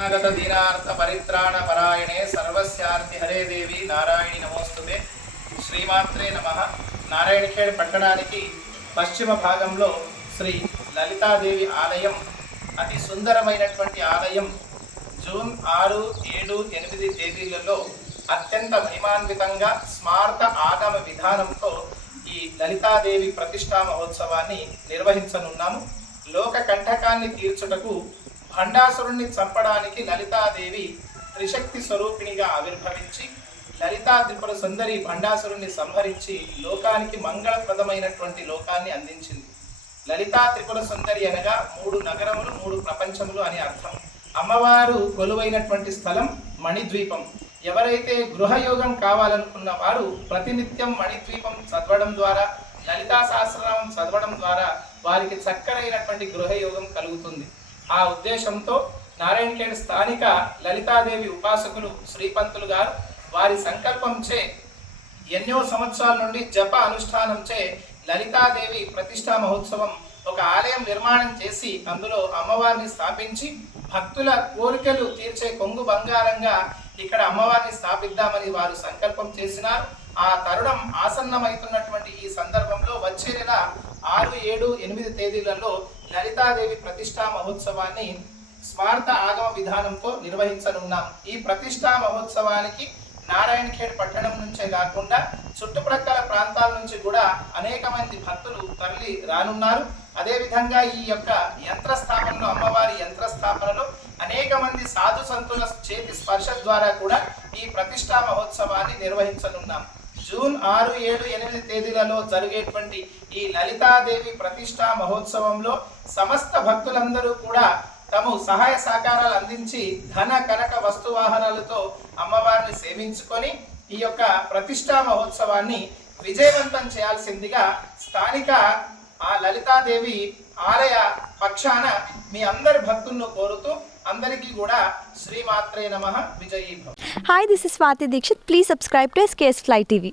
శరణాగత దీనార్థ పరిత్రాణ పరాయణే సర్వస్యార్థి హరే దేవి నారాయణి నమోస్తుతే. శ్రీమాత్రే నమ. నారాయణఖేడ్ పట్టణానికి పశ్చిమ భాగంలో శ్రీ లలితాదేవి ఆలయం అతి సుందరమైనటువంటి ఆలయం జూన్ ఆరు ఏడు ఎనిమిది తేదీలలో అత్యంత మహిమాన్వితంగా స్మార్త ఆగమ విధానంతో ఈ లలితాదేవి ప్రతిష్టా మహోత్సవాన్ని నిర్వహించనున్నాము. లోక కంటకాన్ని తీర్చుటకు భండాసురుణ్ణి చంపడానికి లలితాదేవి త్రిశక్తి స్వరూపిణిగా ఆవిర్భవించి లలితా త్రిపుర సుందరి భండాసురుణ్ణి సంహరించి లోకానికి మంగళప్రదమైనటువంటి లోకాన్ని అందించింది. లలితా త్రిపుర సుందరి అనగా మూడు నగరములు మూడు ప్రపంచములు అని అర్థం. అమ్మవారు కొలువైనటువంటి స్థలం మణిద్వీపం. ఎవరైతే గృహయోగం కావాలనుకున్న వారు ప్రతినిత్యం మణిద్వీపం చదవడం ద్వారా లలితా సహస్రనామం చదవడం ద్వారా వారికి చక్కరైనటువంటి గృహయోగం కలుగుతుంది. ఆ ఉద్దేశంతో నారాయణఖేడ్ స్థానిక లలితాదేవి ఉపాసకులు శ్రీపంతులు గారు వారి సంకల్పంచే ఎన్నో సంవత్సరాల నుండి జప అనుష్ఠానంచే లలితాదేవి ప్రతిష్టా మహోత్సవం ఒక ఆలయం నిర్మాణం చేసి అందులో అమ్మవారిని స్థాపించి భక్తుల కోరికలు తీర్చే కొంగు బంగారంగా ఇక్కడ అమ్మవారిని స్థాపిద్దామని వారు సంకల్పం చేసినారు. ఆ తరుణం ఆసన్నమవుతున్నటువంటి ఈ సందర్భంలో వచ్చే నెల ఆరు ఏడు ఎనిమిది తేదీలలో లలితాదేవి ప్రతిష్టా మహోత్సవాన్ని స్మార్త ఆగమ విధానంతో నిర్వహించనున్నాం. ఈ ప్రతిష్టా మహోత్సవానికి నారాయణఖేడ్ పట్టణం నుంచే కాకుండా చుట్టుప్రక్కల ప్రాంతాల నుంచి కూడా అనేక మంది భక్తులు తరలి రానున్నారు. అదేవిధంగా ఈ యొక్క యంత్రస్థాపనలో అమ్మవారి యంత్ర స్థాపనలో అనేక మంది సాధు సంతుల చేతి స్పర్శ ద్వారా కూడా ఈ ప్రతిష్టా మహోత్సవాన్ని నిర్వహించనున్నాం. జూన్ ఆరు ఏడు ఎనిమిది తేదీలలో జరిగేటువంటి ఈ లలితాదేవి ప్రతిష్టా మహోత్సవంలో సమస్త భక్తులందరూ కూడా తము సహాయ సహకారాలు అందించి ధన కనక వస్తువాహనాలతో అమ్మవారిని సేవించుకొని ఈ యొక్క ప్రతిష్టా మహోత్సవాన్ని విజయవంతం చేయాల్సిందిగా స్థానిక ఆ లలితాదేవి ఆలయ పక్షాన మీ అందరి భక్తులను కోరుతూ అందరికీ కూడా శ్రీమాత్రే నమ విజయీ hi this is Swathi Dixit please subscribe to SKS fly TV